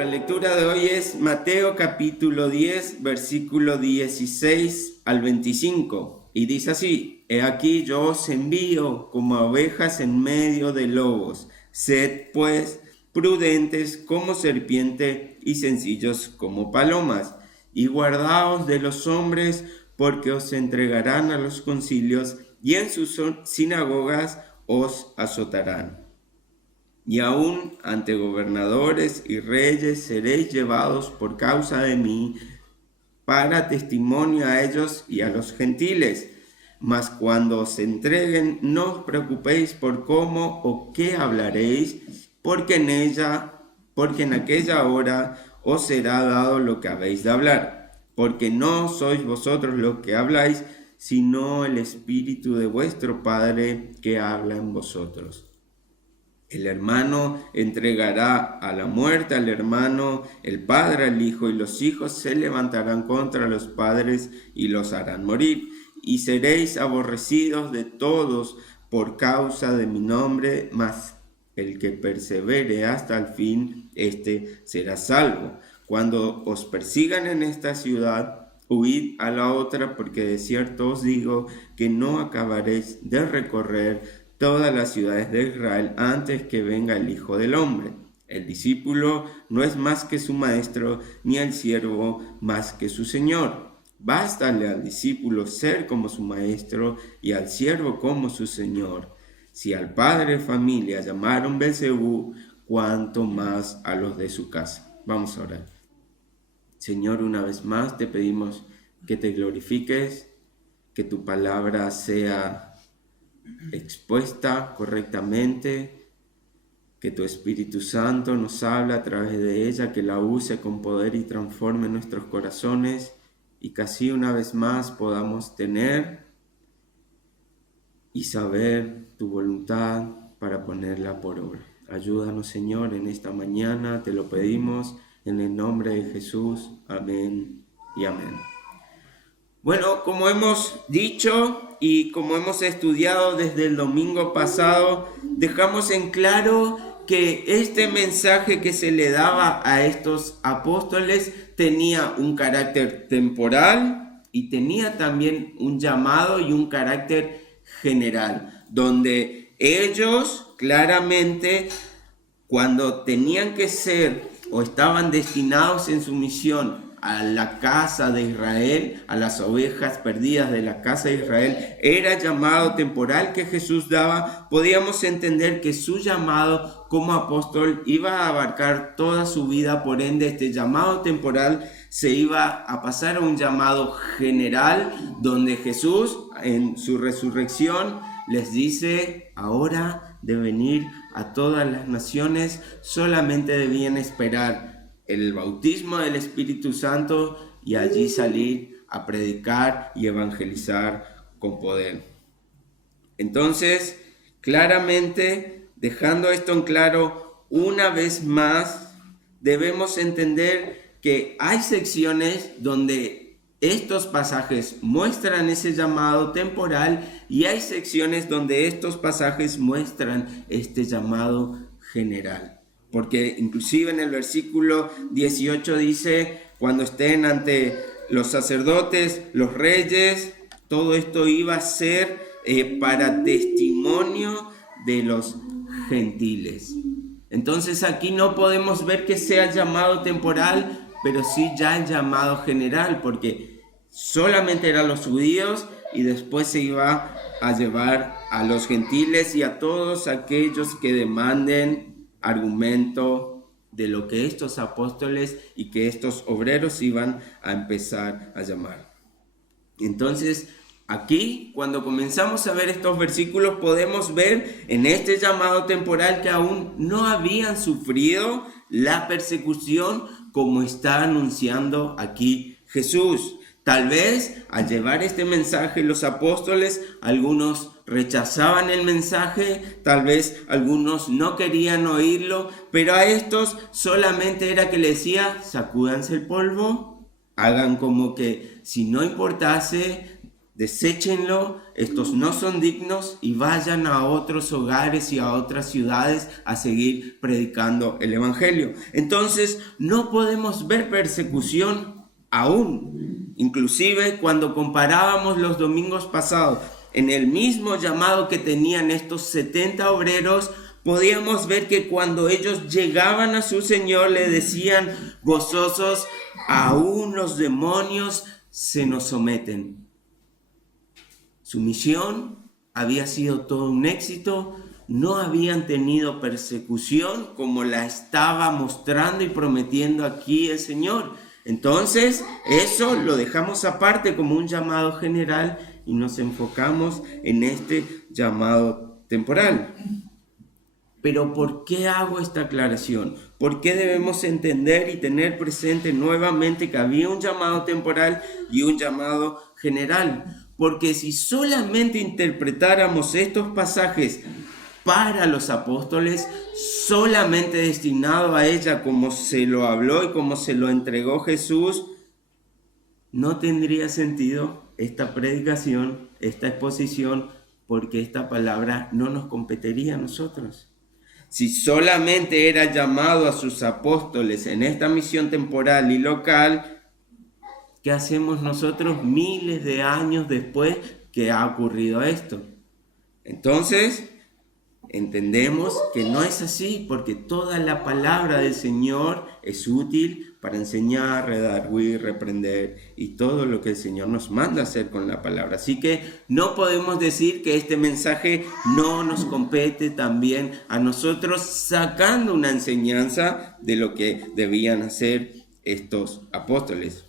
Nuestra lectura de hoy es Mateo capítulo 10, versículo 16 al 25. Y dice así: He aquí yo os envío como a ovejas en medio de lobos. Sed pues prudentes como serpiente y sencillos como palomas. Y guardaos de los hombres, porque os entregarán a los concilios y en sus sinagogas os azotarán. Y aún ante gobernadores y reyes seréis llevados por causa de mí, para testimonio a ellos y a los gentiles. Mas cuando os entreguen, no os preocupéis por cómo o qué hablaréis, porque en aquella hora os será dado lo que habéis de hablar. Porque no sois vosotros los que habláis, sino el Espíritu de vuestro Padre que habla en vosotros. El hermano entregará a la muerte al hermano, el padre al hijo, y los hijos se levantarán contra los padres y los harán morir. Y seréis aborrecidos de todos por causa de mi nombre, mas el que persevere hasta el fin, éste será salvo. Cuando os persigan en esta ciudad, huid a la otra, porque de cierto os digo que no acabaréis de recorrer todas las ciudades de Israel antes que venga el Hijo del Hombre. El discípulo no es más que su maestro, ni el siervo más que su señor. Bástale al discípulo ser como su maestro y al siervo como su señor. Si al padre de familia llamaron Belzebú, cuánto más a los de su casa. Vamos a orar. Señor, una vez más te pedimos que te glorifiques, que tu palabra sea expuesta correctamente, que tu Espíritu Santo nos habla a través de ella, que la use con poder y transforme nuestros corazones, y que así una vez más podamos tener y saber tu voluntad para ponerla por obra. Ayúdanos, Señor, en esta mañana, te lo pedimos en el nombre de Jesús. Amén y amén. Bueno, como hemos dicho y como hemos estudiado desde el domingo pasado, dejamos en claro que este mensaje que se le daba a estos apóstoles tenía un carácter temporal y tenía también un llamado y un carácter general, donde ellos claramente, cuando tenían que ser o estaban destinados en su misión a la casa de Israel, a las ovejas perdidas de la casa de Israel, era llamado temporal que Jesús daba. Podíamos entender que su llamado como apóstol iba a abarcar toda su vida, por ende este llamado temporal se iba a pasar a un llamado general, donde Jesús en su resurrección les dice: ahora de venir a todas las naciones, solamente debían esperar el bautismo del Espíritu Santo y allí salir a predicar y evangelizar con poder. Entonces, claramente, dejando esto en claro, una vez más, debemos entender que hay secciones donde estos pasajes muestran ese llamado temporal y hay secciones donde estos pasajes muestran este llamado general. Porque inclusive en el versículo 18 dice: cuando estén ante los sacerdotes, los reyes, todo esto iba a ser para testimonio de los gentiles. Entonces aquí no podemos ver que sea llamado temporal, pero sí ya el llamado general, porque solamente eran los judíos y después se iba a llevar a los gentiles y a todos aquellos que demanden argumento de lo que estos apóstoles y que estos obreros iban a empezar a llamar. Entonces, aquí, cuando comenzamos a ver estos versículos, podemos ver en este llamado temporal que aún no habían sufrido la persecución como está anunciando aquí Jesús. Tal vez al llevar este mensaje los apóstoles, algunos rechazaban el mensaje, tal vez algunos no querían oírlo, pero a estos solamente era que les decía: sacúdanse el polvo, hagan como que si no importase, deséchenlo, estos no son dignos, y vayan a otros hogares y a otras ciudades a seguir predicando el evangelio. Entonces no podemos ver persecución aún. Inclusive cuando comparábamos los domingos pasados en el mismo llamado que tenían estos 70 obreros, podíamos ver que cuando ellos llegaban a su Señor le decían gozosos: aún los demonios se nos someten. Su misión había sido todo un éxito, no habían tenido persecución como la estaba mostrando y prometiendo aquí el Señor. Entonces, eso lo dejamos aparte como un llamado general y nos enfocamos en este llamado temporal. Pero ¿por qué hago esta aclaración? ¿Por qué debemos entender y tener presente nuevamente que había un llamado temporal y un llamado general? Porque si solamente interpretáramos estos pasajes para los apóstoles, solamente destinado a ella como se lo habló y como se lo entregó Jesús, no tendría sentido esta predicación, esta exposición, porque esta palabra no nos competiría a nosotros. Si solamente era llamado a sus apóstoles en esta misión temporal y local, ¿qué hacemos nosotros miles de años después que ha ocurrido esto? Entonces, entendemos que no es así, porque toda la palabra del Señor es útil para enseñar, redarguir, reprender y todo lo que el Señor nos manda hacer con la palabra. Así que no podemos decir que este mensaje no nos compete también a nosotros, sacando una enseñanza de lo que debían hacer estos apóstoles.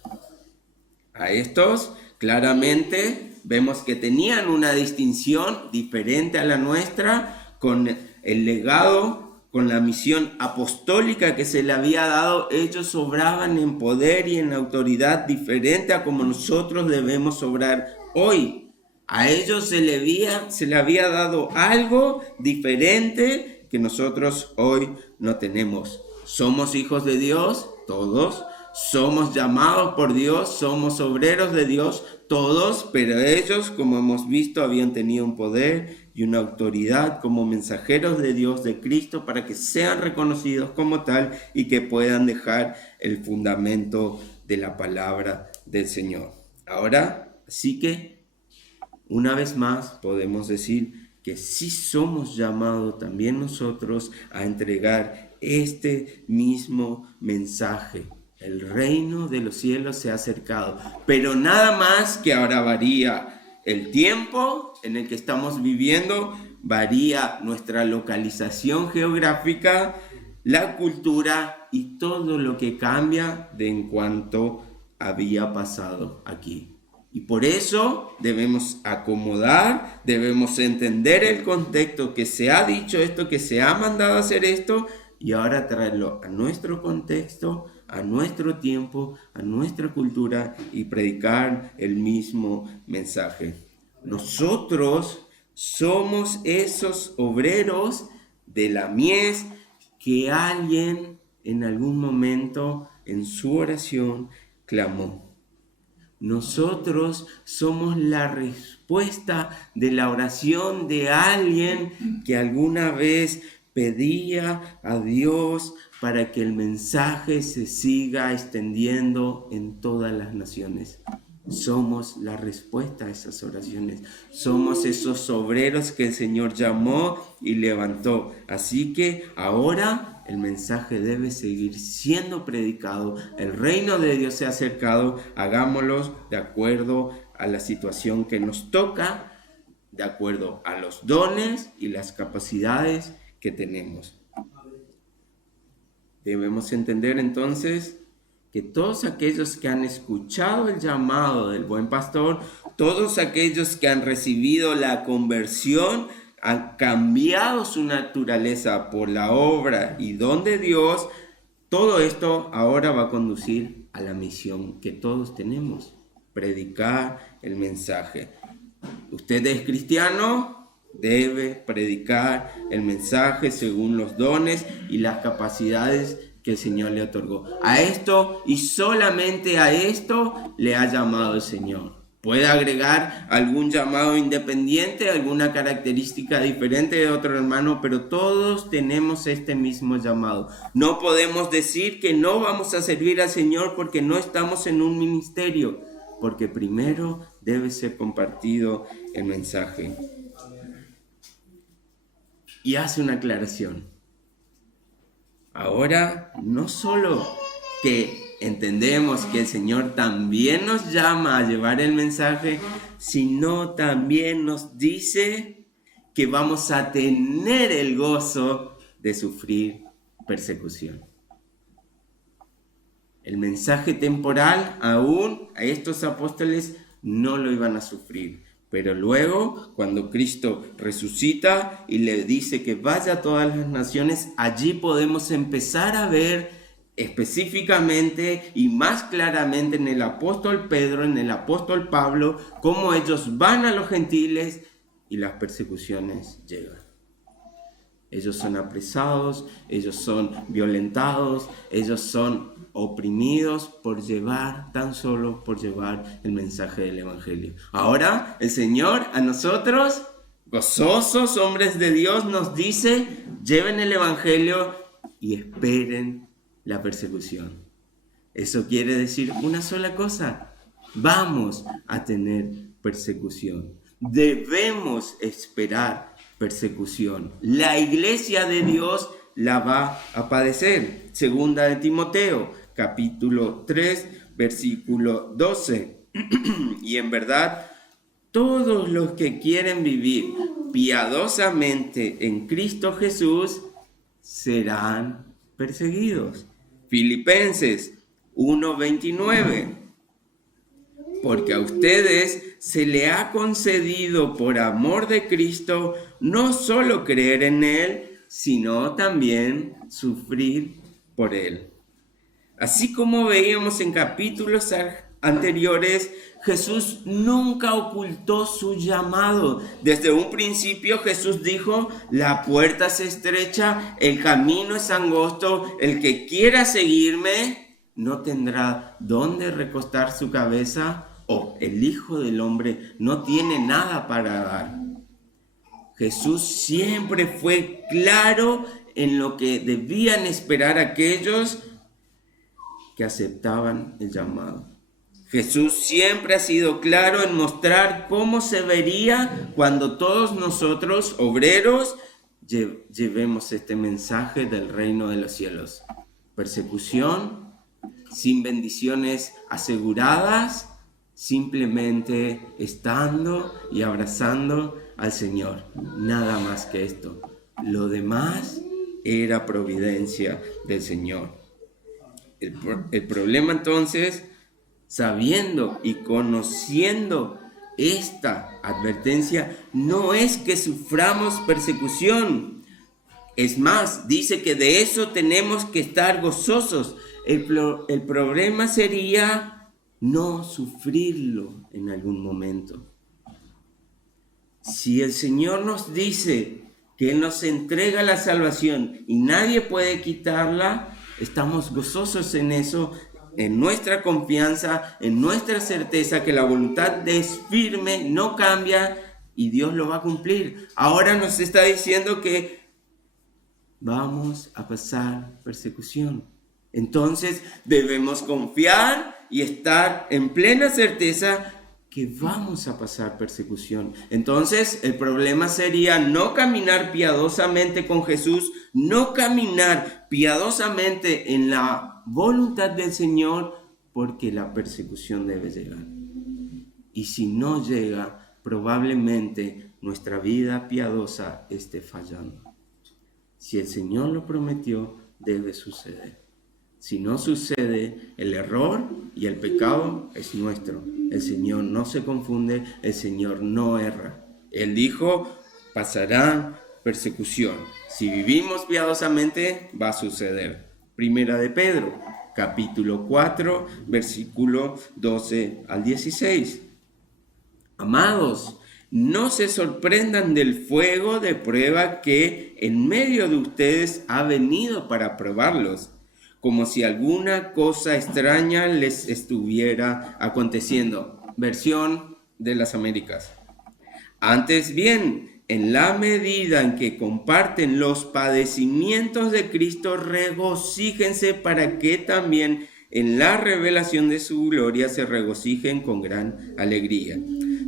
A estos claramente vemos que tenían una distinción diferente a la nuestra, con el legado, con la misión apostólica que se le había dado. Ellos obraban en poder y en autoridad diferente a como nosotros debemos obrar hoy. A ellos se le había dado algo diferente que nosotros hoy no tenemos. Somos hijos de Dios, todos. Somos llamados por Dios, somos obreros de Dios, todos, pero ellos, como hemos visto, habían tenido un poder y una autoridad como mensajeros de Dios, de Cristo, para que sean reconocidos como tal y que puedan dejar el fundamento de la palabra del Señor. Ahora, así que, una vez más, podemos decir que sí somos llamados también nosotros a entregar este mismo mensaje. El reino de los cielos se ha acercado, pero nada más que ahora varía el tiempo en el que estamos viviendo, varía nuestra localización geográfica, la cultura y todo lo que cambia de en cuanto había pasado aquí. Y por eso debemos acomodar, debemos entender el contexto que se ha dicho esto, que se ha mandado a hacer esto, y ahora traerlo a nuestro contexto, a nuestro tiempo, a nuestra cultura y predicar el mismo mensaje. Nosotros somos esos obreros de la mies que alguien en algún momento en su oración clamó. Nosotros somos la respuesta de la oración de alguien que alguna vez pedía a Dios para que el mensaje se siga extendiendo en todas las naciones. Somos la respuesta a esas oraciones. Somos esos obreros que el Señor llamó y levantó. Así que ahora el mensaje debe seguir siendo predicado. El reino de Dios se ha acercado. Hagámoslo de acuerdo a la situación que nos toca, de acuerdo a los dones y las capacidades que tenemos. Debemos entender entonces que todos aquellos que han escuchado el llamado del buen pastor, todos aquellos que han recibido la conversión, han cambiado su naturaleza por la obra y don de Dios, todo esto ahora va a conducir a la misión que todos tenemos, predicar el mensaje. ¿Usted es cristiano? Debe predicar el mensaje según los dones y las capacidades que el Señor le otorgó. A esto y solamente a esto le ha llamado el Señor. Puede agregar algún llamado independiente, alguna característica diferente de otro hermano, pero todos tenemos este mismo llamado. No podemos decir que no vamos a servir al Señor porque no estamos en un ministerio, porque primero debe ser compartido el mensaje. Y hace una aclaración. Ahora, no solo que entendemos que el Señor también nos llama a llevar el mensaje, sino también nos dice que vamos a tener el gozo de sufrir persecución. El mensaje temporal aún a estos apóstoles no lo iban a sufrir. Pero luego, cuando Cristo resucita y le dice que vaya a todas las naciones, allí podemos empezar a ver específicamente y más claramente en el apóstol Pedro, en el apóstol Pablo, cómo ellos van a los gentiles y las persecuciones llegan. Ellos son apresados, ellos son violentados, ellos son oprimidos tan solo por llevar el mensaje del Evangelio. Ahora el Señor a nosotros, gozosos hombres de Dios, nos dice: lleven el Evangelio y esperen la persecución. Eso quiere decir una sola cosa: vamos a tener persecución. Debemos esperar persecución. La iglesia de Dios la va a padecer. Segunda de Timoteo, capítulo 3, versículo 12. Y en verdad, todos los que quieren vivir piadosamente en Cristo Jesús serán perseguidos. Filipenses 1:29. Porque a ustedes se le ha concedido por amor de Cristo no solo creer en Él, sino también sufrir por Él. Así como veíamos en capítulos anteriores, Jesús nunca ocultó su llamado. Desde un principio Jesús dijo: la puerta es estrecha, el camino es angosto, el que quiera seguirme no tendrá dónde recostar su cabeza, o el Hijo del Hombre no tiene nada para dar. Jesús siempre fue claro en lo que debían esperar aquellos que aceptaban el llamado. Jesús siempre ha sido claro en mostrar cómo se vería cuando todos nosotros, obreros, llevemos este mensaje del reino de los cielos. Persecución, sin bendiciones aseguradas, simplemente estando y abrazando al Señor. Nada más que esto. Lo demás era providencia del Señor. El problema entonces, sabiendo y conociendo esta advertencia, no es que suframos persecución. Es más, dice que de eso tenemos que estar gozosos. El problema sería no sufrirlo en algún momento. Si el Señor nos dice que Él nos entrega la salvación y nadie puede quitarla, estamos gozosos en eso, en nuestra confianza, en nuestra certeza que la voluntad es firme, no cambia y Dios lo va a cumplir. Ahora nos está diciendo que vamos a pasar persecución. Entonces debemos confiar y estar en plena certeza que vamos a pasar persecución. Entonces el problema sería no caminar piadosamente con Jesús, no caminar piadosamente en la voluntad del Señor, porque la persecución debe llegar. Y si no llega, probablemente nuestra vida piadosa esté fallando. Si el Señor lo prometió, debe suceder. Si no sucede, el error y el pecado es nuestro. El Señor no se confunde, el Señor no erra. Él dijo: pasará persecución. Si vivimos piadosamente, va a suceder. Primera de Pedro, capítulo 4, versículo 12 al 16. Amados, no se sorprendan del fuego de prueba que en medio de ustedes ha venido para probarlos, como si alguna cosa extraña les estuviera aconteciendo. Versión de las Américas. Antes bien, en la medida en que comparten los padecimientos de Cristo, regocíjense para que también en la revelación de su gloria se regocijen con gran alegría.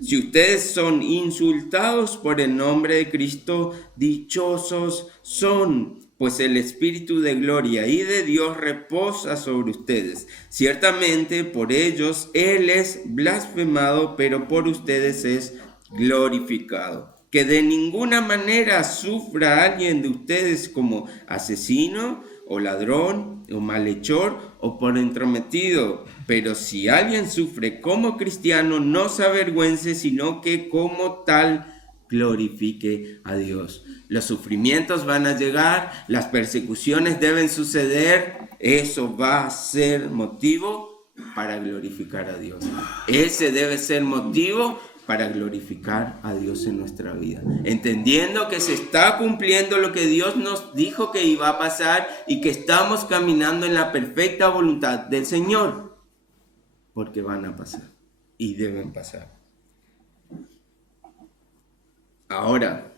Si ustedes son insultados por el nombre de Cristo, dichosos son, pues el Espíritu de gloria y de Dios reposa sobre ustedes. Ciertamente por ellos Él es blasfemado, pero por ustedes es glorificado. Que de ninguna manera sufra alguien de ustedes como asesino o ladrón o malhechor o por entrometido. Pero si alguien sufre como cristiano, no se avergüence, sino que como tal glorifique a Dios. Los sufrimientos van a llegar, las persecuciones deben suceder. Eso va a ser motivo para glorificar a Dios. Ese debe ser motivo para glorificar a Dios en nuestra vida, entendiendo que se está cumpliendo lo que Dios nos dijo que iba a pasar y que estamos caminando en la perfecta voluntad del Señor, porque van a pasar y deben pasar. Ahora,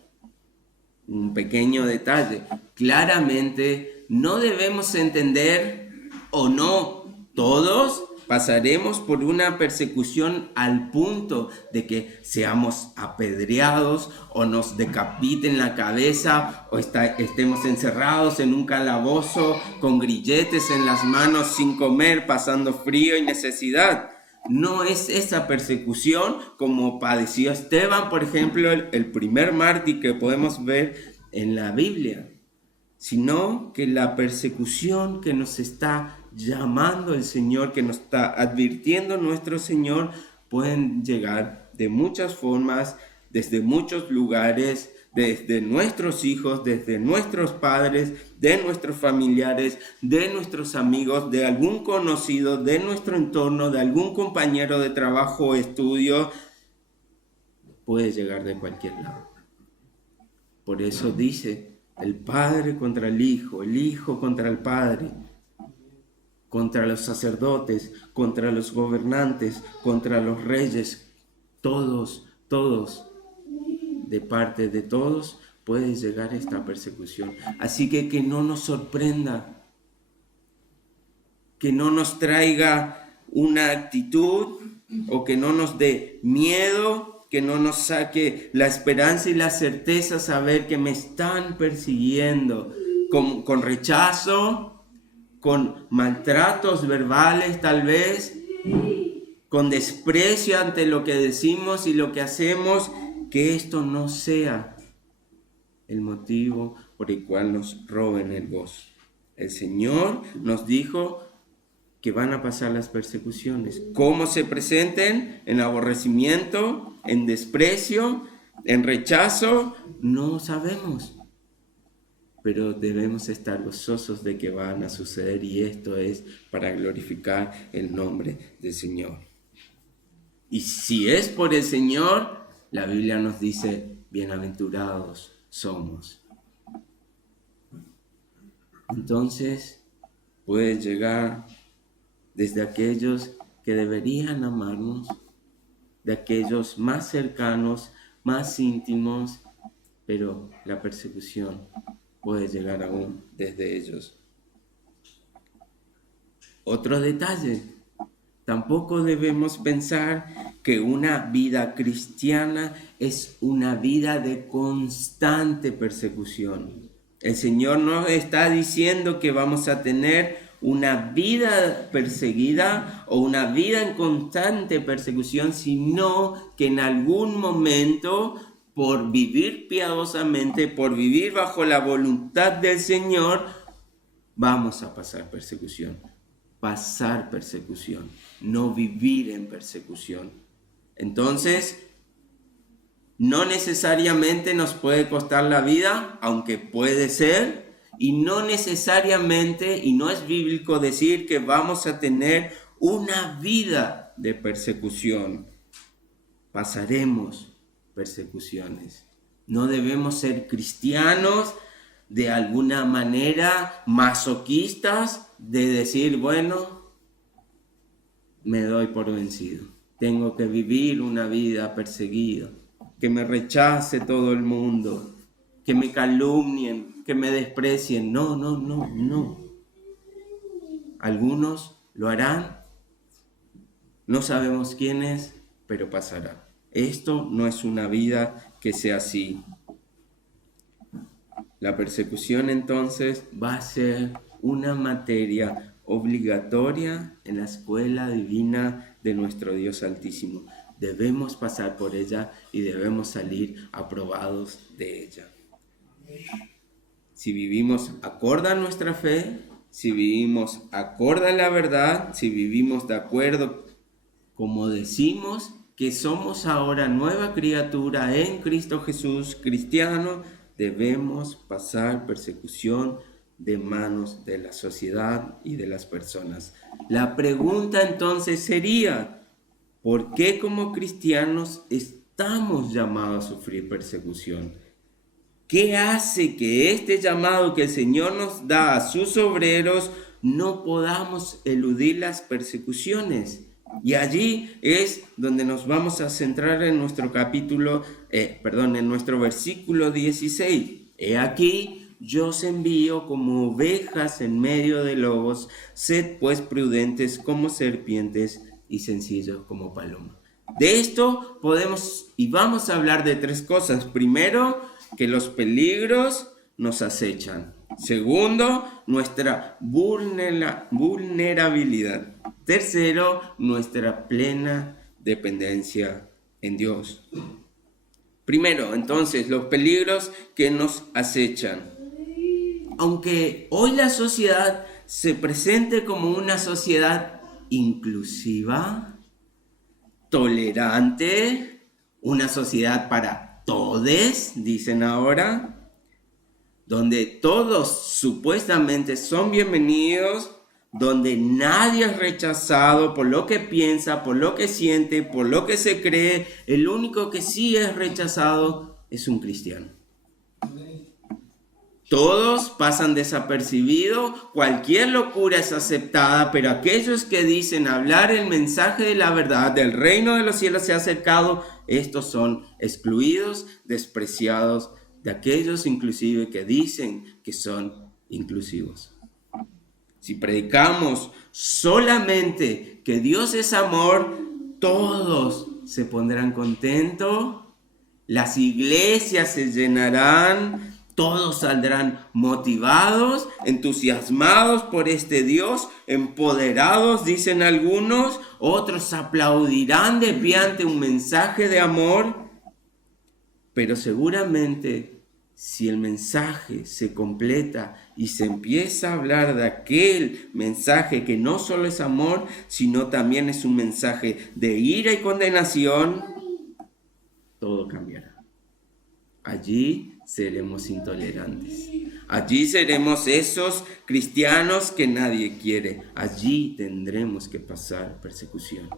un pequeño detalle, claramente no debemos entender, o no todos pasaremos por una persecución al punto de que seamos apedreados o nos decapiten la cabeza o estemos encerrados en un calabozo con grilletes en las manos sin comer, pasando frío y necesidad. No es esa persecución como padeció Esteban, por ejemplo, el primer mártir que podemos ver en la Biblia, sino que la persecución que nos está llamando el Señor, que nos está advirtiendo nuestro Señor, pueden llegar de muchas formas, desde muchos lugares, desde nuestros hijos, desde nuestros padres, de nuestros familiares, de nuestros amigos, de algún conocido, de nuestro entorno, de algún compañero de trabajo o estudio. Puede llegar de cualquier lado. Por eso dice, el padre contra el hijo contra el padre, contra los sacerdotes, contra los gobernantes, contra los reyes, todos, de parte de todos puede llegar esta persecución. Así que no nos sorprenda, que no nos traiga una actitud o que no nos dé miedo, que no nos saque la esperanza y la certeza saber que me están persiguiendo con rechazo, con maltratos verbales tal vez, con desprecio ante lo que decimos y lo que hacemos, que esto no sea el motivo por el cual nos roben el gozo. El Señor nos dijo que van a pasar las persecuciones. ¿Cómo se presenten? En aborrecimiento, en desprecio, en rechazo, no sabemos. Pero debemos estar gozosos de que van a suceder y esto es para glorificar el nombre del Señor. Y si es por el Señor, la Biblia nos dice, bienaventurados somos. Entonces, puede llegar desde aquellos que deberían amarnos, de aquellos más cercanos, más íntimos, pero la persecución puede llegar aún desde ellos. Otro detalle, tampoco debemos pensar que una vida cristiana es una vida de constante persecución. El Señor no está diciendo que vamos a tener una vida perseguida o una vida en constante persecución, sino que en algún momento, por vivir piadosamente, por vivir bajo la voluntad del Señor, vamos a pasar persecución. Pasar persecución, no vivir en persecución. Entonces, no necesariamente nos puede costar la vida, aunque puede ser, y no necesariamente, y no es bíblico decir que vamos a tener una vida de persecución. Pasaremos persecuciones. No debemos ser cristianos de alguna manera masoquistas de decir, bueno, me doy por vencido. tengo que vivir una vida perseguida, que me rechace todo el mundo, que me calumnien, que me desprecien. No, no, no, no. Algunos lo harán, no sabemos quiénes, pero pasará. Esto no es una vida que sea así. La persecución entonces va a ser una materia obligatoria en la escuela divina de nuestro Dios Altísimo. Debemos pasar por ella y debemos salir aprobados de ella. Si vivimos acorde a nuestra fe, si vivimos acorde a la verdad, si vivimos de acuerdo, como decimos, que somos ahora nueva criatura en Cristo Jesús, cristiano, debemos pasar persecución de manos de la sociedad y de las personas. La pregunta entonces sería, ¿por qué como cristianos estamos llamados a sufrir persecución? ¿Qué hace que este llamado que el Señor nos da a sus obreros no podamos eludir las persecuciones? Y allí es donde nos vamos a centrar en nuestro en nuestro versículo 16. He aquí, yo os envío como ovejas en medio de lobos, sed pues prudentes como serpientes y sencillos como palomas. De esto podemos y vamos a hablar de tres cosas. Primero, que los peligros nos acechan. Segundo, nuestra vulnerabilidad. Tercero, nuestra plena dependencia en Dios. Primero, entonces, los peligros que nos acechan. Aunque hoy la sociedad se presente como una sociedad inclusiva, tolerante, una sociedad para todos, dicen ahora, donde todos supuestamente son bienvenidos, donde nadie es rechazado por lo que piensa, por lo que siente, por lo que se cree. El único que sí es rechazado es un cristiano. Todos pasan desapercibidos, cualquier locura es aceptada, pero aquellos que dicen hablar el mensaje de la verdad, del reino de los cielos se ha acercado, estos son excluidos, despreciados, de aquellos inclusive que dicen que son inclusivos. Si predicamos solamente que Dios es amor, todos se pondrán contentos, las iglesias se llenarán, todos saldrán motivados, entusiasmados por este Dios, empoderados, dicen algunos, otros aplaudirán de pie ante un mensaje de amor, pero seguramente si el mensaje se completa y se empieza a hablar de aquel mensaje que no solo es amor, sino también es un mensaje de ira y condenación, todo cambiará. Allí seremos intolerantes. Allí seremos esos cristianos que nadie quiere. Allí tendremos que pasar persecución.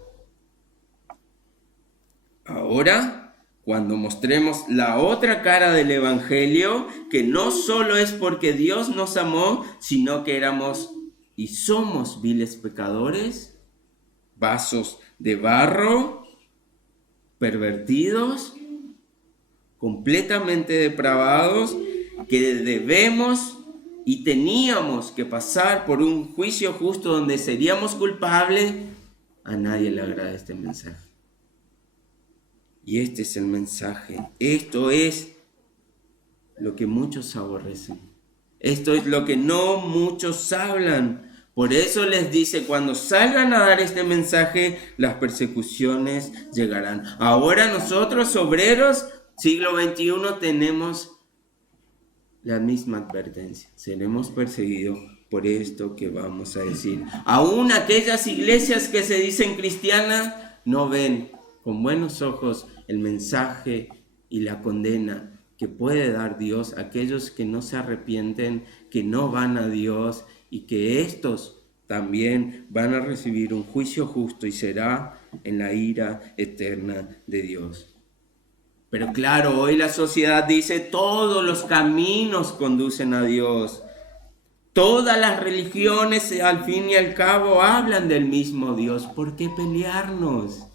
Ahora, cuando mostremos la otra cara del Evangelio, que no solo es porque Dios nos amó, sino que éramos y somos viles pecadores, vasos de barro, pervertidos, completamente depravados, que debemos y teníamos que pasar por un juicio justo donde seríamos culpables, a nadie le agrada este mensaje. Y este es el mensaje. Esto es lo que muchos aborrecen. Esto es lo que no muchos hablan. Por eso les dice, cuando salgan a dar este mensaje, las persecuciones llegarán. Ahora nosotros, obreros, siglo XXI, tenemos la misma advertencia. Seremos perseguidos por esto que vamos a decir. Aún aquellas iglesias que se dicen cristianas no ven con buenos ojos el mensaje y la condena que puede dar Dios a aquellos que no se arrepienten, que no van a Dios y que estos también van a recibir un juicio justo y será en la ira eterna de Dios. Pero claro, hoy la sociedad dice todos los caminos conducen a Dios. Todas las religiones al fin y al cabo hablan del mismo Dios. ¿Por qué pelearnos?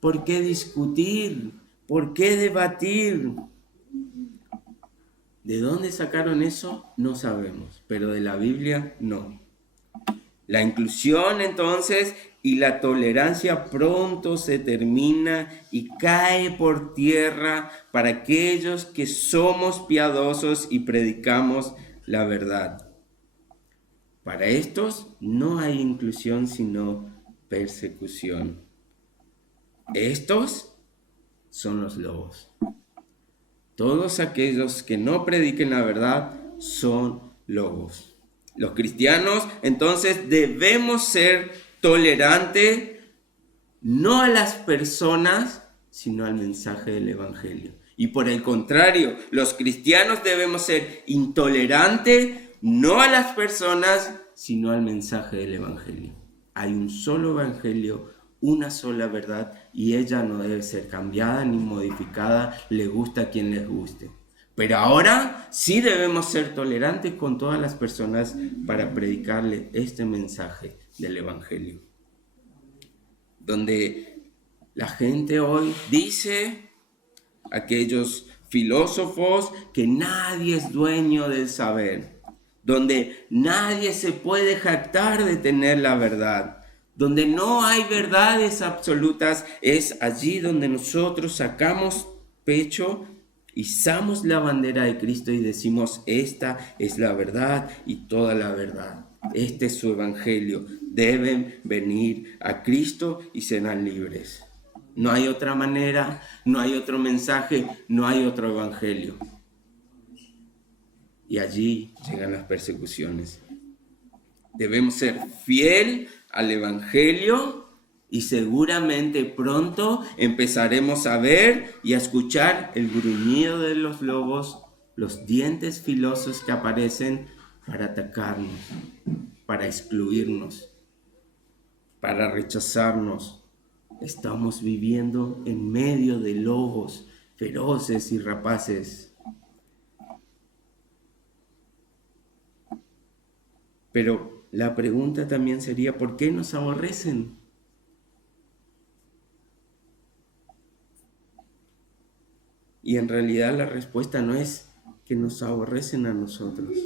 ¿Por qué discutir? ¿Por qué debatir? ¿De dónde sacaron eso? No sabemos, pero de la Biblia no. La inclusión entonces y la tolerancia pronto se termina y cae por tierra para aquellos que somos piadosos y predicamos la verdad. Para estos no hay inclusión sino persecución. Estos son los lobos. Todos aquellos que no prediquen la verdad son lobos. Los cristianos entonces debemos ser tolerantes no a las personas, sino al mensaje del Evangelio. Y por el contrario, los cristianos debemos ser intolerantes no a las personas, sino al mensaje del Evangelio. Hay un solo Evangelio, una sola verdad, y ella no debe ser cambiada ni modificada, le gusta a quien les guste. Pero ahora sí debemos ser tolerantes con todas las personas para predicarle este mensaje del Evangelio. Donde la gente hoy dice, aquellos filósofos, que nadie es dueño del saber, donde nadie se puede jactar de tener la verdad, donde no hay verdades absolutas, es allí donde nosotros sacamos pecho, izamos la bandera de Cristo y decimos, esta es la verdad y toda la verdad. Este es su evangelio. Deben venir a Cristo y serán libres. No hay otra manera, no hay otro mensaje, no hay otro evangelio. Y allí llegan las persecuciones. Debemos ser fiel al evangelio y seguramente pronto empezaremos a ver y a escuchar el gruñido de los lobos, los dientes filosos que aparecen para atacarnos, para excluirnos, para rechazarnos. Estamos viviendo en medio de lobos feroces y rapaces. Pero la pregunta también sería, ¿por qué nos aborrecen? Y en realidad la respuesta no es que nos aborrecen a nosotros.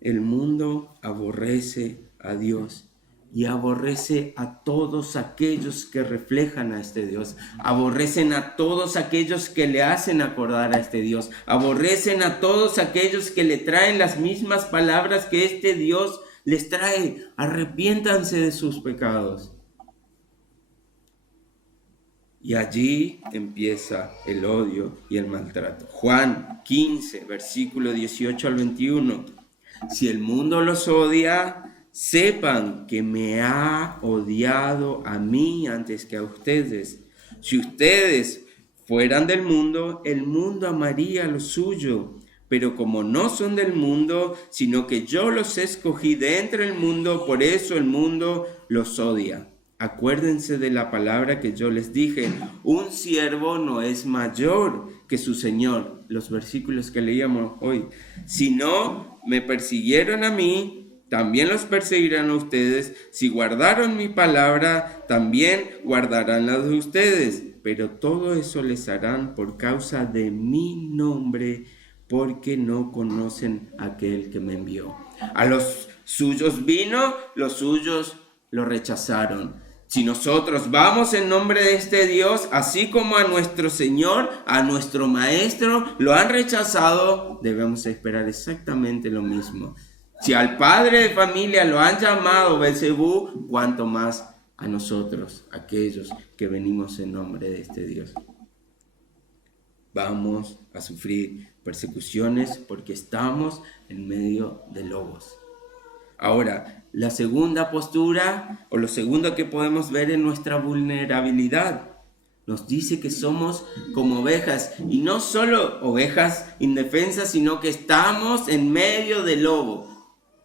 El mundo aborrece a Dios y aborrece a todos aquellos que reflejan a este Dios. Aborrecen a todos aquellos que le hacen acordar a este Dios. Aborrecen a todos aquellos que le traen las mismas palabras que este Dios les trae. Arrepiéntanse de sus pecados. Y allí empieza el odio y el maltrato. Juan 15, versículo 18 al 21. Si el mundo los odia, sepan que me ha odiado a mí antes que a ustedes. Si ustedes fueran del mundo, el mundo amaría lo suyo. Pero como no son del mundo, sino que yo los escogí de entre el mundo, por eso el mundo los odia. Acuérdense de la palabra que yo les dije, un siervo no es mayor que su Señor, los versículos que leíamos hoy. Si no me persiguieron a mí, también los perseguirán a ustedes. Si guardaron mi palabra, también guardarán la de ustedes. Pero todo eso les harán por causa de mi nombre, porque no conocen a aquel que me envió. A los suyos vino, los suyos lo rechazaron. Si nosotros vamos en nombre de este Dios, así como a nuestro Señor, a nuestro Maestro, lo han rechazado, debemos esperar exactamente lo mismo. Si al padre de familia lo han llamado Belzebú, cuanto más a nosotros, aquellos que venimos en nombre de este Dios. Vamos a sufrir persecuciones porque estamos en medio de lobos. Ahora, la segunda postura o lo segundo que podemos ver en nuestra vulnerabilidad nos dice que somos como ovejas y no solo ovejas indefensas, sino que estamos en medio del lobo.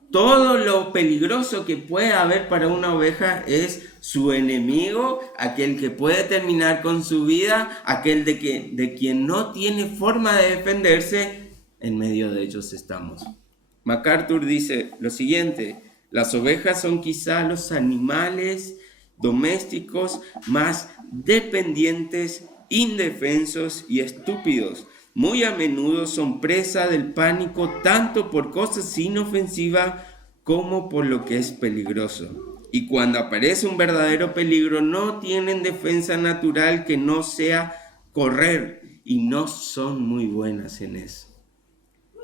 Todo lo peligroso que puede haber para una oveja es su enemigo, aquel que puede terminar con su vida, aquel de quien no tiene forma de defenderse. En medio de ellos estamos. MacArthur dice lo siguiente: las ovejas son quizá los animales domésticos más dependientes, indefensos y estúpidos. Muy a menudo son presa del pánico tanto por cosas inofensivas como por lo que es peligroso. Y cuando aparece un verdadero peligro, no tienen defensa natural que no sea correr, y no son muy buenas en eso.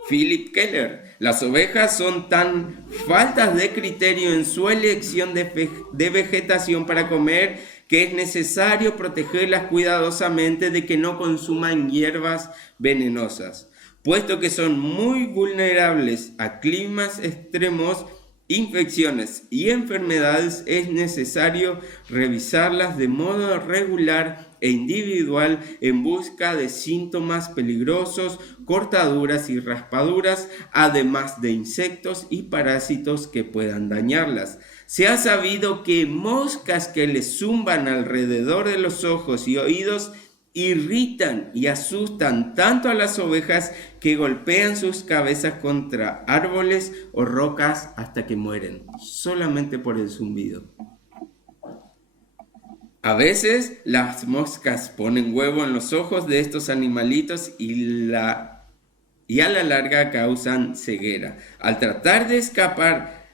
Philip Keller: las ovejas son tan faltas de criterio en su elección de vegetación para comer que es necesario protegerlas cuidadosamente de que no consuman hierbas venenosas, puesto que son muy vulnerables a climas extremos, infecciones y enfermedades. Es necesario revisarlas de modo regular e individual en busca de síntomas peligrosos, cortaduras y raspaduras, además de insectos y parásitos que puedan dañarlas. Se ha sabido que moscas que les zumban alrededor de los ojos y oídos irritan y asustan tanto a las ovejas que golpean sus cabezas contra árboles o rocas hasta que mueren, solamente por el zumbido. A veces las moscas ponen huevo en los ojos de estos animalitos y a la larga causan ceguera. Al tratar de escapar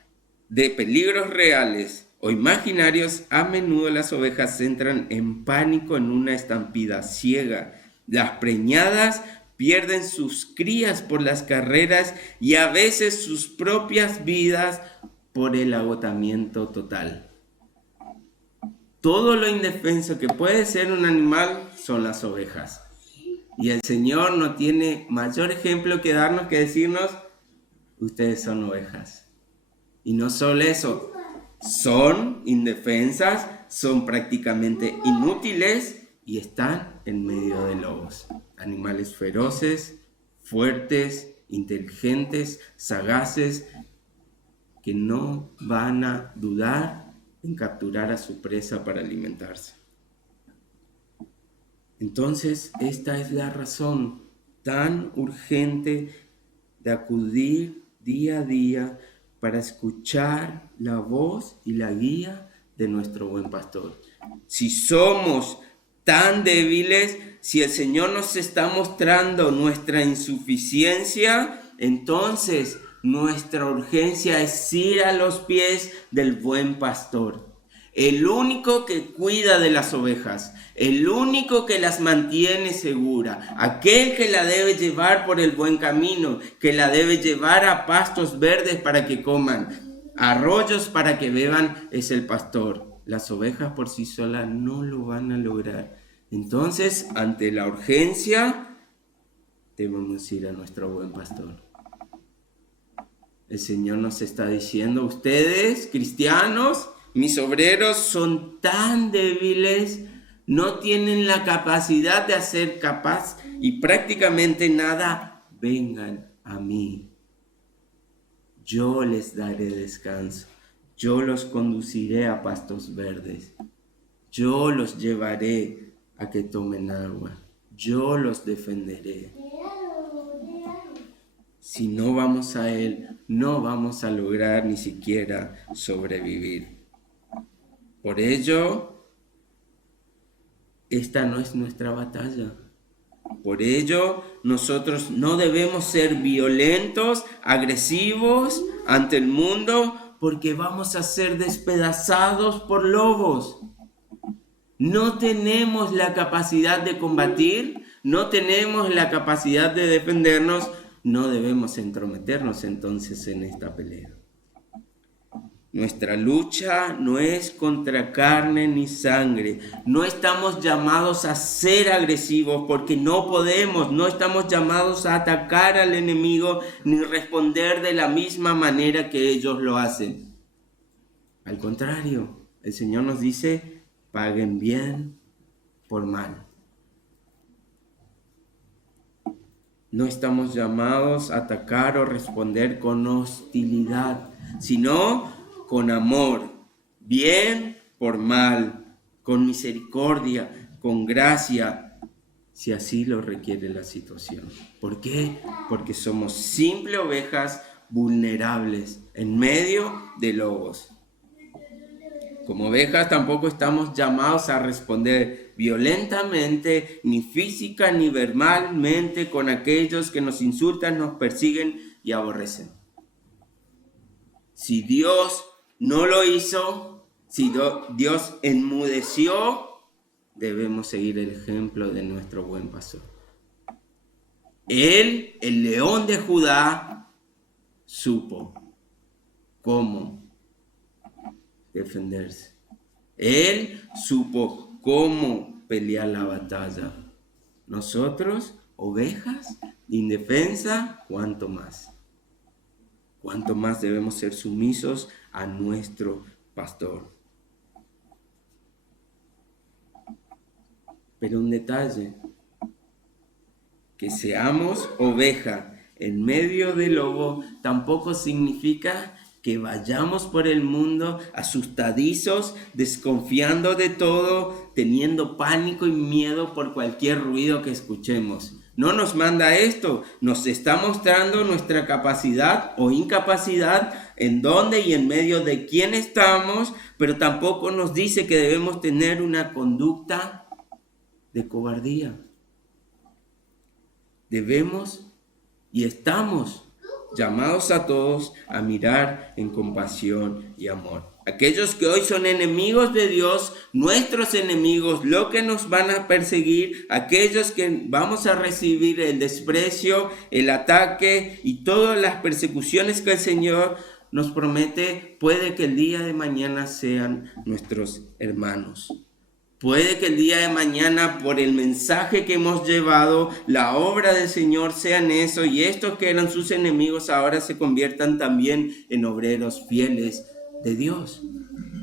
de peligros reales o imaginarios, a menudo las ovejas entran en pánico en una estampida ciega. Las preñadas pierden sus crías por las carreras y a veces sus propias vidas por el agotamiento total. Todo lo indefenso que puede ser un animal son las ovejas. Y el Señor no tiene mayor ejemplo que darnos que decirnos: ustedes son ovejas. Y no solo eso, son indefensas, son prácticamente inútiles y están en medio de lobos. Animales feroces, fuertes, inteligentes, sagaces, que no van a dudar en capturar a su presa para alimentarse. Entonces, esta es la razón tan urgente de acudir día a día para escuchar la voz y la guía de nuestro buen pastor. Si somos tan débiles, si el Señor nos está mostrando nuestra insuficiencia, entonces nuestra urgencia es ir a los pies del buen pastor, el único que cuida de las ovejas, el único que las mantiene segura, aquel que la debe llevar por el buen camino, que la debe llevar a pastos verdes para que coman, arroyos para que beban, es el pastor. Las ovejas por sí solas no lo van a lograr. Entonces, ante la urgencia, debemos ir a nuestro buen pastor. El Señor nos está diciendo: ustedes, cristianos, mis obreros, son tan débiles, no tienen la capacidad de hacer capaz y prácticamente nada. Vengan a mí. Yo les daré descanso. Yo los conduciré a pastos verdes. Yo los llevaré a que tomen agua. Yo los defenderé. Si no vamos a Él, no vamos a lograr ni siquiera sobrevivir. Por ello, esta no es nuestra batalla. Por ello, nosotros no debemos ser violentos, agresivos ante el mundo, porque vamos a ser despedazados por lobos. No tenemos la capacidad de combatir, no tenemos la capacidad de defendernos. No debemos entrometernos entonces en esta pelea. Nuestra lucha no es contra carne ni sangre. No estamos llamados a ser agresivos porque no podemos. No estamos llamados a atacar al enemigo ni responder de la misma manera que ellos lo hacen. Al contrario, el Señor nos dice: paguen bien por mal. No estamos llamados a atacar o responder con hostilidad, sino con amor, bien por mal, con misericordia, con gracia, si así lo requiere la situación. ¿Por qué? Porque somos simples ovejas vulnerables en medio de lobos. Como ovejas tampoco estamos llamados a responder violentamente, ni física ni verbalmente con aquellos que nos insultan, nos persiguen y aborrecen. Si Dios no lo hizo, si Dios enmudeció, debemos seguir el ejemplo de nuestro buen pastor. Él, el león de Judá, supo cómo defenderse. Él supo cómo pelear la batalla. Nosotros, ovejas, indefensa, ¿cuánto más? ¿Cuánto más debemos ser sumisos a nuestro pastor? Pero un detalle, que seamos oveja en medio del lobo tampoco significa que vayamos por el mundo asustadizos, desconfiando de todo, teniendo pánico y miedo por cualquier ruido que escuchemos. No nos manda esto, nos está mostrando nuestra capacidad o incapacidad, en dónde y en medio de quién estamos, pero tampoco nos dice que debemos tener una conducta de cobardía. Debemos y estamos llamados a todos a mirar en compasión y amor. Aquellos que hoy son enemigos de Dios, nuestros enemigos, los que nos van a perseguir, aquellos que vamos a recibir el desprecio, el ataque y todas las persecuciones que el Señor nos promete, puede que el día de mañana sean nuestros hermanos. Puede que el día de mañana, por el mensaje que hemos llevado, la obra del Señor sean eso, y estos que eran sus enemigos ahora se conviertan también en obreros fieles de Dios.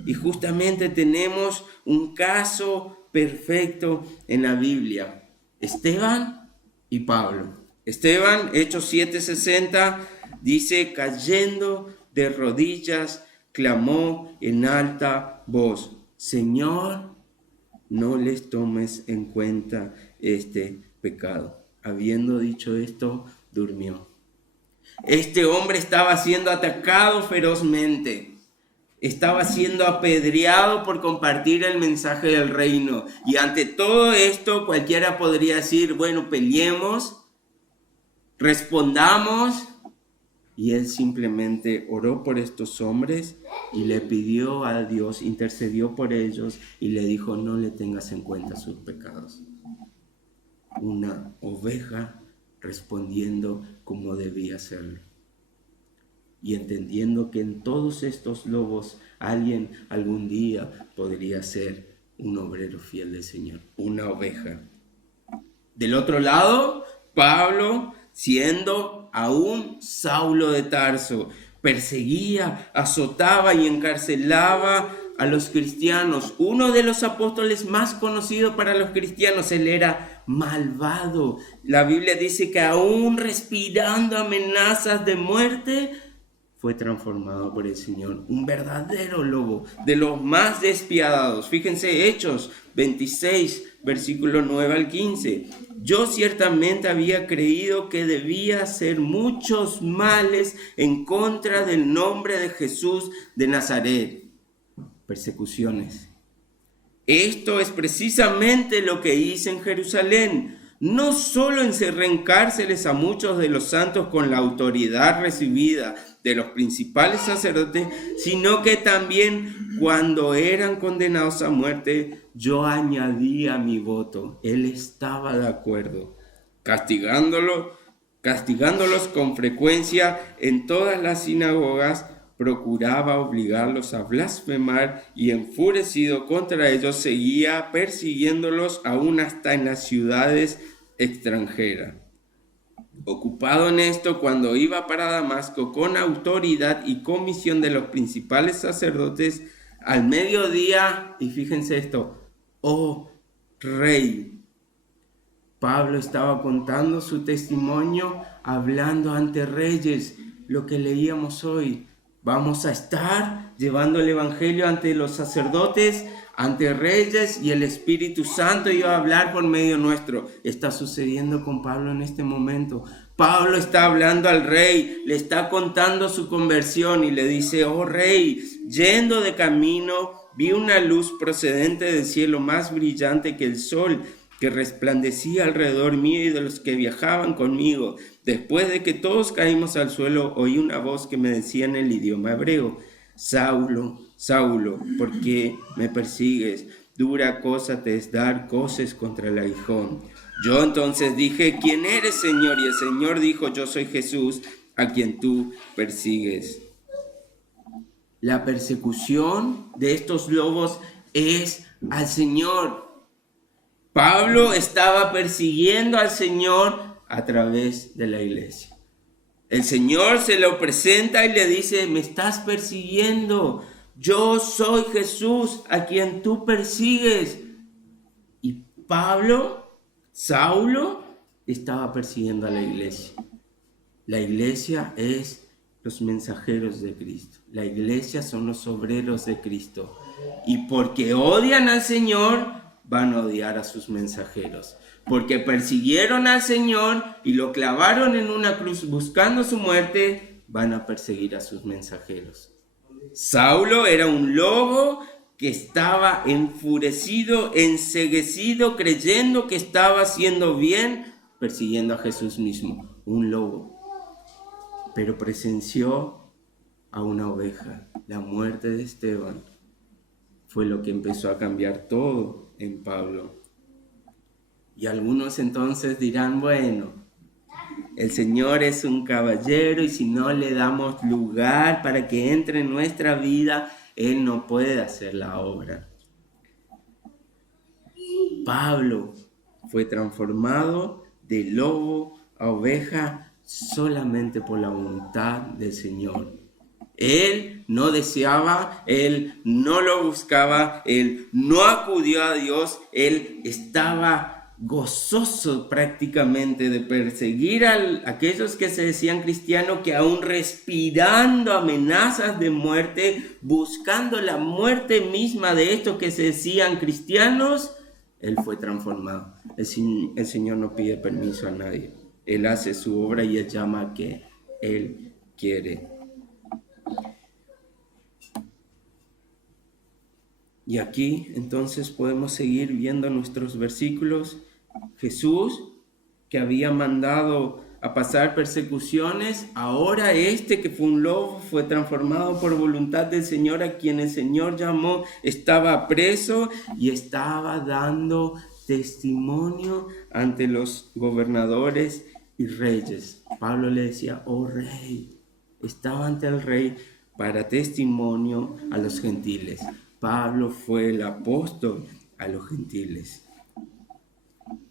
Y justamente tenemos un caso perfecto en la Biblia: Esteban y Pablo. Esteban, Hechos 7:60, dice: cayendo de rodillas, clamó en alta voz: Señor, no les tomes en cuenta este pecado. Habiendo dicho esto, durmió. Este hombre estaba siendo atacado ferozmente. Estaba siendo apedreado por compartir el mensaje del reino. Y ante todo esto, cualquiera podría decir: bueno, peleemos, respondamos. Y él simplemente oró por estos hombres y le pidió a Dios, intercedió por ellos y le dijo: no le tengas en cuenta sus pecados. Una oveja respondiendo como debía hacerlo. Y entendiendo que en todos estos lobos alguien algún día podría ser un obrero fiel del Señor, una oveja. Del otro lado, Pablo, siendo aún Saulo de Tarso, perseguía, azotaba y encarcelaba a los cristianos. Uno de los apóstoles más conocidos para los cristianos. Él era malvado. La Biblia dice que aún respirando amenazas de muerte, fue transformado por el Señor. Un verdadero lobo, de los más despiadados. Fíjense, Hechos 26, versículo 9 al 15. Yo ciertamente había creído que debía hacer muchos males en contra del nombre de Jesús de Nazaret. Persecuciones. Esto es precisamente lo que hice en Jerusalén. No solo encerré en cárceles a muchos de los santos con la autoridad recibida de los principales sacerdotes, sino que también cuando eran condenados a muerte, yo añadía mi voto. Él estaba de acuerdo, castigándolos con frecuencia en todas las sinagogas. Procuraba obligarlos a blasfemar y, enfurecido contra ellos, seguía persiguiéndolos aún hasta en las ciudades extranjeras. Ocupado en esto, cuando iba para Damasco con autoridad y comisión de los principales sacerdotes, al mediodía, y fíjense esto: oh rey. Pablo estaba contando su testimonio, hablando ante reyes, lo que leíamos hoy. Vamos a estar llevando el evangelio ante los sacerdotes, ante reyes, y el Espíritu Santo iba a hablar por medio nuestro. Está sucediendo con Pablo en este momento. Pablo está hablando al rey, le está contando su conversión y le dice: oh rey, yendo de camino vi una luz procedente del cielo más brillante que el sol, que resplandecía alrededor mío y de los que viajaban conmigo. Después de que todos caímos al suelo, oí una voz que me decía en el idioma hebreo: Saulo, Saulo, ¿por qué me persigues? Dura cosa te es dar coces contra el aguijón. Yo entonces dije: ¿Quién eres, Señor? Y el Señor dijo: Yo soy Jesús, a quien tú persigues. La persecución de estos lobos es al Señor. Pablo estaba persiguiendo al Señor a través de la iglesia. El Señor se lo presenta y le dice: me estás persiguiendo. Yo soy Jesús, a quien tú persigues. Y Pablo, Saulo, estaba persiguiendo a la iglesia. La iglesia es los mensajeros de Cristo. La iglesia son los obreros de Cristo. Y porque odian al Señor, van a odiar a sus mensajeros. Porque persiguieron al Señor y lo clavaron en una cruz buscando su muerte, van a perseguir a sus mensajeros. Saulo era un lobo que estaba enfurecido, enceguecido, creyendo que estaba haciendo bien, persiguiendo a Jesús mismo. Un lobo. Pero presenció a una oveja. La muerte de Esteban fue lo que empezó a cambiar todo en Pablo. Y algunos entonces dirán: bueno, el Señor es un caballero y si no le damos lugar para que entre en nuestra vida, Él no puede hacer la obra. Pablo fue transformado de lobo a oveja solamente por la voluntad del Señor. Él no deseaba, él no lo buscaba, él no acudió a Dios, él estaba gozoso prácticamente de perseguir a aquellos que se decían cristianos, que aún respirando amenazas de muerte, buscando la muerte misma de estos que se decían cristianos, él fue transformado. El Señor no pide permiso a nadie. Él hace su obra y Él llama a que Él quiere. Y aquí entonces podemos seguir viendo nuestros versículos. Jesús, que había mandado a pasar persecuciones, ahora que fue un lobo, fue transformado por voluntad del Señor, a quien el Señor llamó, estaba preso y estaba dando testimonio ante los gobernadores y reyes. Pablo le decía: oh rey, estaba ante el rey para testimonio a los gentiles. Pablo fue el apóstol a los gentiles.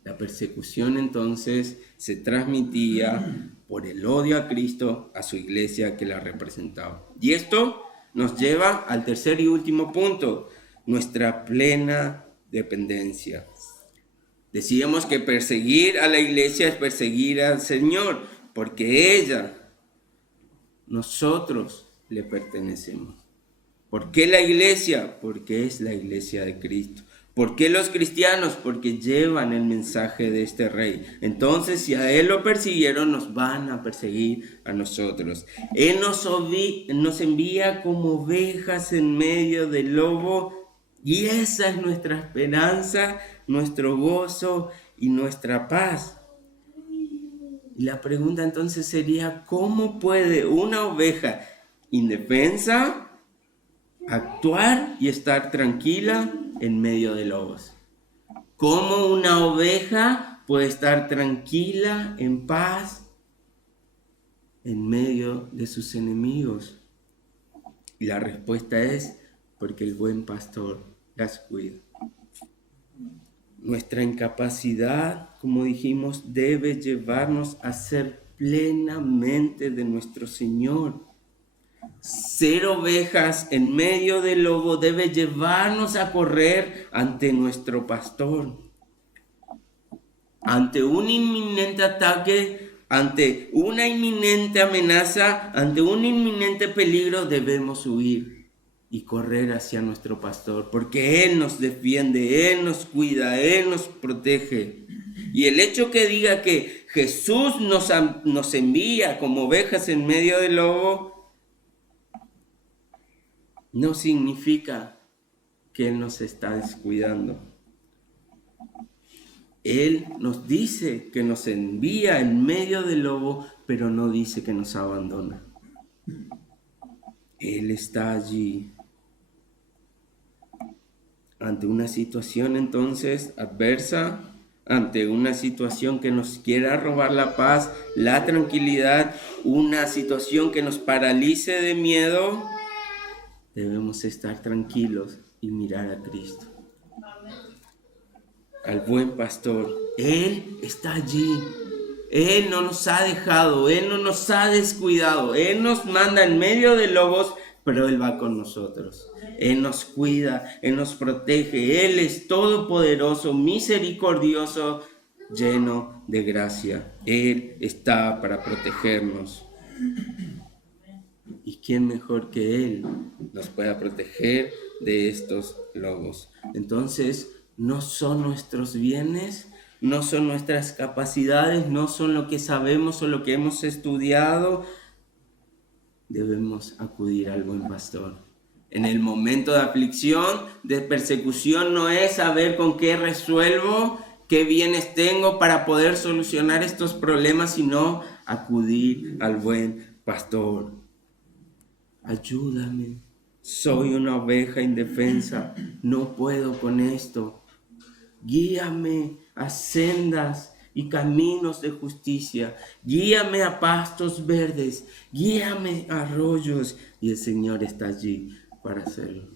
La persecución entonces se transmitía por el odio a Cristo, a su iglesia que la representaba. Y esto nos lleva al tercer y último punto: nuestra plena dependencia. Decíamos que perseguir a la iglesia es perseguir al Señor, porque nosotros le pertenecemos. ¿Por qué la iglesia? Porque es la iglesia de Cristo. ¿Por qué los cristianos? Porque llevan el mensaje de este rey. Entonces, si a Él lo persiguieron, nos van a perseguir a nosotros. Él nos envía como ovejas en medio del lobo, y esa es nuestra esperanza, nuestro gozo y nuestra paz. Y la pregunta entonces sería: ¿cómo puede una oveja indefensa actuar y estar tranquila en medio de lobos? ¿Cómo una oveja puede estar tranquila, en paz, en medio de sus enemigos? Y la respuesta es: porque el buen pastor las cuida. Nuestra incapacidad, como dijimos, debe llevarnos a ser plenamente de nuestro Señor. Ser ovejas en medio del lobo debe llevarnos a correr ante nuestro pastor. Ante un inminente ataque, ante una inminente amenaza, ante un inminente peligro, debemos huir y correr hacia nuestro pastor, porque Él nos defiende, Él nos cuida, Él nos protege. Y el hecho que diga que Jesús nos envía como ovejas en medio del lobo, no significa que Él nos está descuidando. Él nos dice que nos envía en medio del lobo, pero no dice que nos abandona. Él está allí. Ante una situación entonces adversa, ante una situación que nos quiera robar la paz, la tranquilidad, una situación que nos paralice de miedo, debemos estar tranquilos y mirar a Cristo, al buen pastor. Él está allí. Él no nos ha dejado, Él no nos ha descuidado. Él nos manda en medio de lobos, pero Él va con nosotros. Él nos cuida, Él nos protege. Él es todopoderoso, misericordioso, lleno de gracia. Él está para protegernos. ¿Y quién mejor que Él nos pueda proteger de estos lobos? Entonces, no son nuestros bienes, no son nuestras capacidades, no son lo que sabemos o lo que hemos estudiado. Debemos acudir al buen pastor. En el momento de aflicción, de persecución, no es saber con qué resuelvo, qué bienes tengo para poder solucionar estos problemas, sino acudir al buen pastor. Ayúdame, soy una oveja indefensa, no puedo con esto. Guíame a sendas y caminos de justicia. Guíame a pastos verdes. Guíame a arroyos. Y el Señor está allí para hacerlo.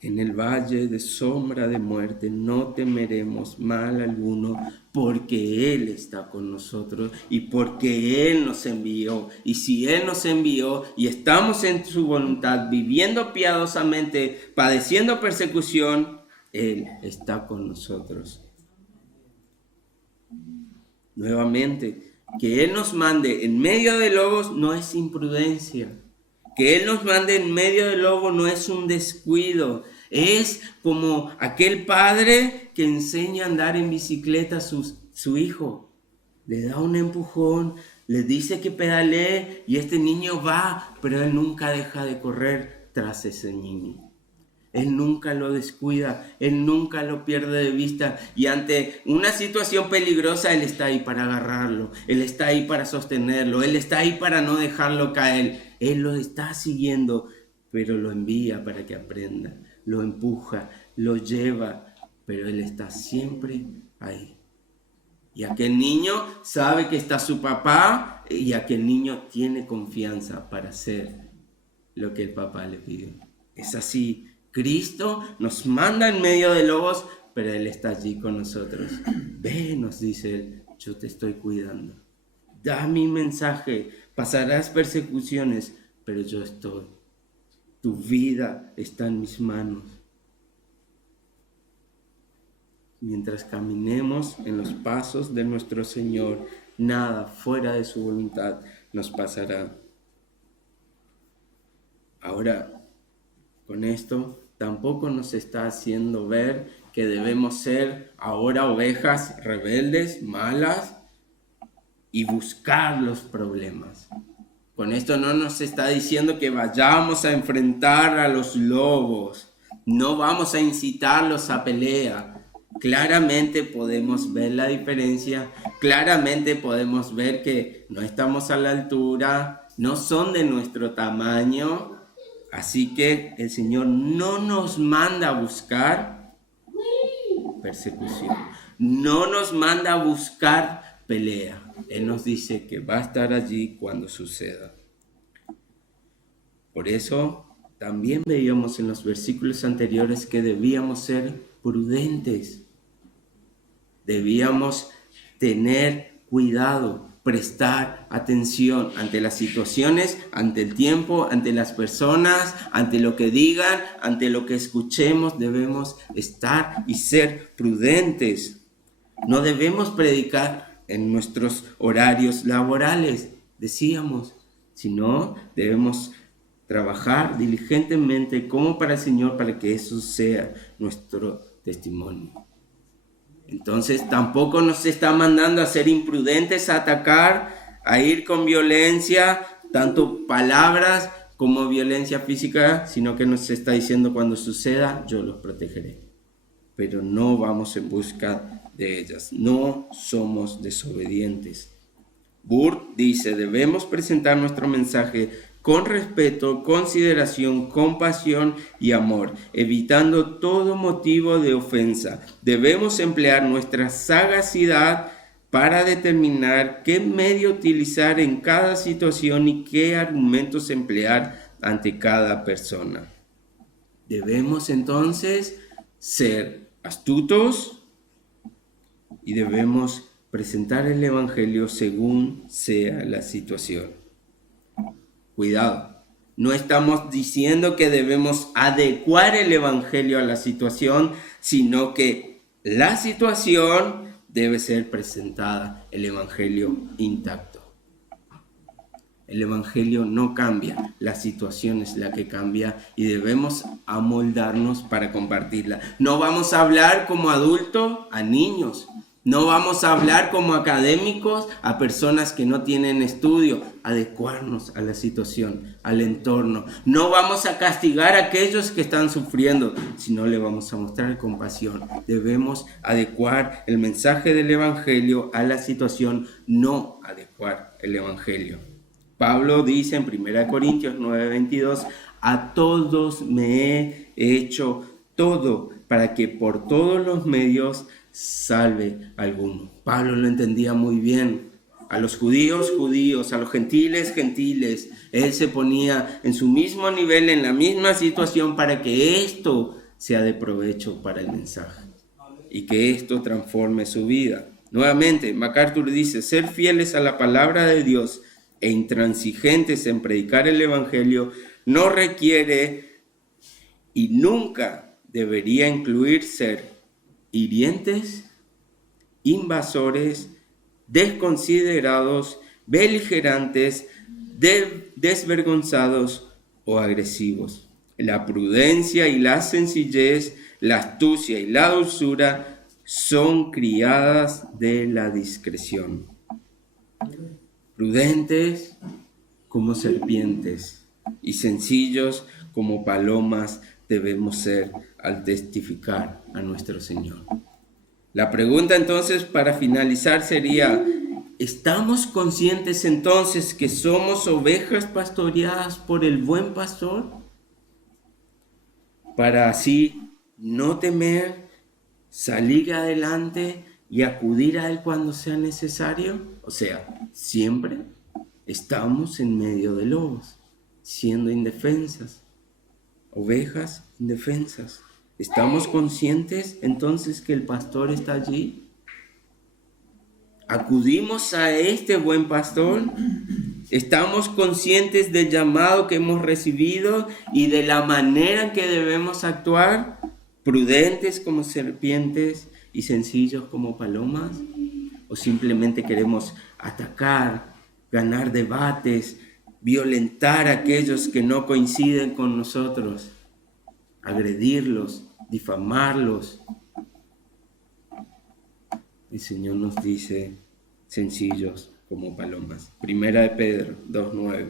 En el valle de sombra de muerte no temeremos mal alguno, porque Él está con nosotros y porque Él nos envió. Y si Él nos envió y estamos en su voluntad, viviendo piadosamente, padeciendo persecución, Él está con nosotros. Nuevamente, que Él nos mande en medio de lobos no es imprudencia. Que Él nos mande en medio del lobo no es un descuido. Es como aquel padre que enseña a andar en bicicleta a su hijo. Le da un empujón, le dice que pedalee y este niño va, pero él nunca deja de correr tras ese niño. Él nunca lo descuida, Él nunca lo pierde de vista. Y ante una situación peligrosa, Él está ahí para agarrarlo. Él está ahí para sostenerlo. Él está ahí para no dejarlo caer. Él lo está siguiendo, pero lo envía para que aprenda. Lo empuja, lo lleva, pero Él está siempre ahí. Y aquel niño sabe que está su papá y aquel niño tiene confianza para hacer lo que el papá le pide. Es así. Cristo nos manda en medio de lobos, pero Él está allí con nosotros. Ve, nos dice Él, yo te estoy cuidando. Da mi mensaje, pasarás persecuciones, pero yo estoy. Tu vida está en mis manos. Mientras caminemos en los pasos de nuestro Señor, nada fuera de su voluntad nos pasará. Ahora, con esto, tampoco nos está haciendo ver que debemos ser ahora ovejas rebeldes, malas, y buscar los problemas. Con esto no nos está diciendo que vayamos a enfrentar a los lobos, no vamos a incitarlos a pelea. Claramente podemos ver la diferencia, claramente podemos ver que no estamos a la altura, no son de nuestro tamaño. Así que el Señor no nos manda a buscar persecución, no nos manda a buscar pelea. Él nos dice que va a estar allí cuando suceda. Por eso también veíamos en los versículos anteriores que debíamos ser prudentes, debíamos tener cuidado, prestar atención ante las situaciones, ante el tiempo, ante las personas, ante lo que digan, ante lo que escuchemos. Debemos estar y ser prudentes. No debemos predicar en nuestros horarios laborales, decíamos, sino debemos trabajar diligentemente como para el Señor, para que eso sea nuestro testimonio. Entonces tampoco nos está mandando a ser imprudentes, a atacar, a ir con violencia, tanto palabras como violencia física, sino que nos está diciendo cuando suceda, yo los protegeré. Pero no vamos en busca de ellas, no somos desobedientes. Burt dice, debemos presentar nuestro mensaje con respeto, consideración, compasión y amor, evitando todo motivo de ofensa. Debemos emplear nuestra sagacidad para determinar qué medio utilizar en cada situación y qué argumentos emplear ante cada persona. Debemos entonces ser astutos y debemos presentar el Evangelio según sea la situación. Cuidado, no estamos diciendo que debemos adecuar el Evangelio a la situación, sino que la situación debe ser presentada, el Evangelio intacto. El Evangelio no cambia, la situación es la que cambia y debemos amoldarnos para compartirla. No vamos a hablar como adultos a niños, no vamos a hablar como académicos a personas que no tienen estudio, adecuarnos a la situación, al entorno. No vamos a castigar a aquellos que están sufriendo, sino le vamos a mostrar compasión. Debemos adecuar el mensaje del Evangelio a la situación, no adecuar el Evangelio. Pablo dice en 1 Corintios 9:22, a todos me he hecho todo para que por todos los medios salve a alguno. Pablo lo entendía muy bien. A los judíos, judíos, a los gentiles, gentiles. Él se ponía en su mismo nivel, en la misma situación para que esto sea de provecho para el mensaje y que esto transforme su vida. Nuevamente, MacArthur dice, ser fieles a la palabra de Dios e intransigentes en predicar el Evangelio no requiere y nunca debería incluir ser hirientes, invasores, desconsiderados, beligerantes, desvergonzados o agresivos. La prudencia y la sencillez, la astucia y la dulzura son criadas de la discreción. Prudentes como serpientes y sencillos como palomas debemos ser al testificar a nuestro Señor. La pregunta entonces para finalizar sería, ¿estamos conscientes entonces que somos ovejas pastoreadas por el buen pastor? Para así no temer, salir adelante y acudir a Él cuando sea necesario. O sea, siempre estamos en medio de lobos, siendo indefensas, ovejas indefensas. ¿Estamos conscientes entonces que el pastor está allí? ¿Acudimos a este buen pastor? ¿Estamos conscientes del llamado que hemos recibido y de la manera en que debemos actuar? ¿Prudentes como serpientes y sencillos como palomas? ¿O simplemente queremos atacar, ganar debates, violentar a aquellos que no coinciden con nosotros, agredirlos, difamarlos? El Señor nos dice, sencillos como palomas. Primera de Pedro 2:9.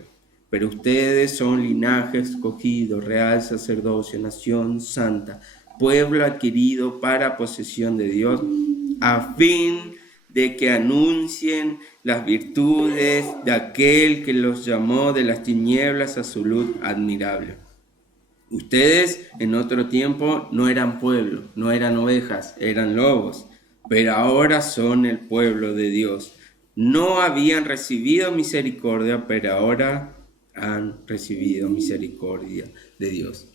Pero ustedes son linaje escogido, real sacerdocio, nación santa, pueblo adquirido para posesión de Dios, a fin de que anuncien las virtudes de aquel que los llamó de las tinieblas a su luz admirable. Ustedes en otro tiempo no eran pueblo, no eran ovejas, eran lobos, pero ahora son el pueblo de Dios. No habían recibido misericordia, pero ahora han recibido misericordia de Dios.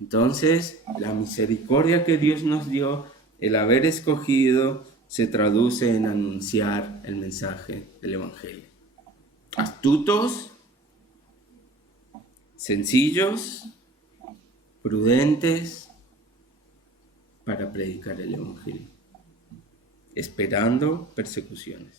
Entonces, la misericordia que Dios nos dio, el haber escogido, se traduce en anunciar el mensaje del Evangelio. Astutos, sencillos, prudentes para predicar el Evangelio, esperando persecuciones.